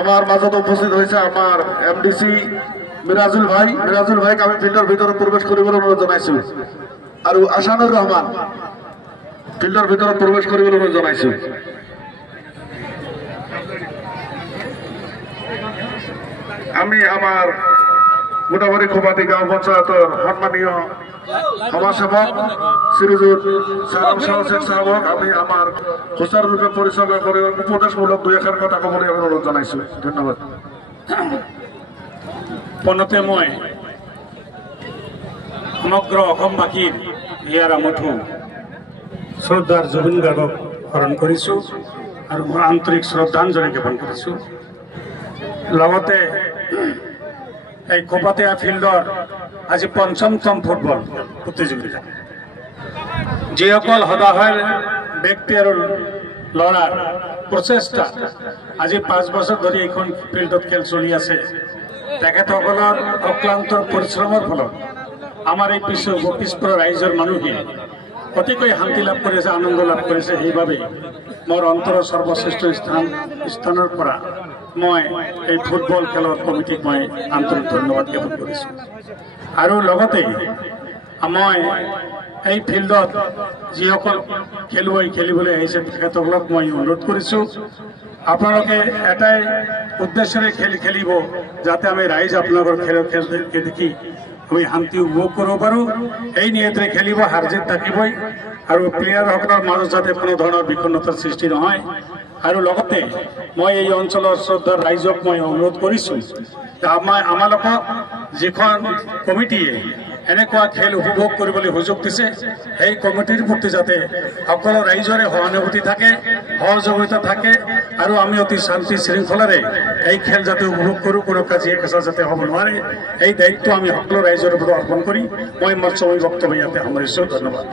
আমার মাঝত উপস্থিত হয়েছে আমার এমডিসি মিরাজুল ভাইকে আমি ফিল্ডের ভিতরে প্রবেশ করিবার অনুরোধ জানাইছি। আর আসানুর রহমান ফিল্ডের ভিতরে প্রবেশ করিবার অনুরোধ জানাইছি। আমি আমার মোটামুটি খোপাতি গাঁও পঞ্চায়েতের সম্মানীয় সমাজসেবক সিরিজুর সাহেবক আমি আমার সুচারুরূপে পরিচালনা করে উপদেশমূলক দুই একের কথা কবলে অনুরোধ জানাইছি। ধন্যবাদ। পনতে মই সমগ্র অসমবাসীৰ হিয়াৰা মুঠু শ্ৰদ্ধাৰ জুবিন গাৰ্গক স্মৰণ কৰিছোঁ আৰু মোৰ আন্তৰিক শ্ৰদ্ধাঞ্জলি জ্ঞাপন কৰিছোঁ। লগতে এই খোপাতিয়া ফিল্ডৰ আজি পঞ্চমতম ফুটবল প্ৰতিযোগিতা, যিসকল সদাশয় ব্যক্তি আৰু ল'ৰাৰ প্ৰচেষ্টা আজি 5 বছৰ ধৰি এইখন ফিল্ডত খেল চলি আছে। তেখেতসকলৰ অক্লান্ত পৰিশ্ৰমৰ ফলত আমাৰ এই পিছপৰা ৰাইজৰ মানুহে অতিকৈ শান্তি লাভ কৰিছে, আনন্দ লাভ কৰিছে। সেইবাবে মোৰ অন্তৰৰ সৰ্বশ্ৰেষ্ঠ স্থানৰ পৰা মই এই ফুটবল খেলৰ কমিটিক মই আন্তৰিক ধন্যবাদ জ্ঞাপন কৰিছোঁ। আৰু লগতে মই এই ফিল্ডত যিসকল খেলুৱৈ খেলিবলৈ আহিছে তেখেতসকলক মই অনুৰোধ কৰিছোঁ, আপোনালোকে এটাই উদ্দেশ্যৰে খেলিব, যাতে আমি ৰাইজ আপোনালোকৰ খেল দেখি আমি শান্তি উপভোগ কৰিব পাৰোঁ। এই নিয়তেৰে খেলিব, হাৰ জিত থাকিবই। আৰু প্লেয়াৰসকলৰ মাজত যাতে কোনো ধৰণৰ বিক্ষুণ্ণতাৰ সৃষ্টি নহয়। আৰু লগতে মই এই অঞ্চলৰ শ্ৰদ্ধাৰ ৰাইজক মই অনুৰোধ কৰিছোঁ যে আমালোকক যিখন কমিটিয়ে এনেকুৱা খেল উপভোগ কৰিবলৈ সুযোগ দিছে, সেই কমিটিৰ প্ৰতি যাতে সকলো ৰাইজৰে সহানুভূতি থাকে, সহযোগিতা থাকে আৰু আমি অতি শান্তি শৃংখলাৰে এই খেল যাতে উপভোগ কৰোঁ, কোনো কাজিয়া পেঁচা যাতে হ'ব নোৱাৰে, এই দায়িত্ব আমি সকলো ৰাইজৰ ওপৰত অৰ্পণ কৰি মই মোৰ বক্তব্য ইয়াতে সামৰিছোঁ। ধন্যবাদ।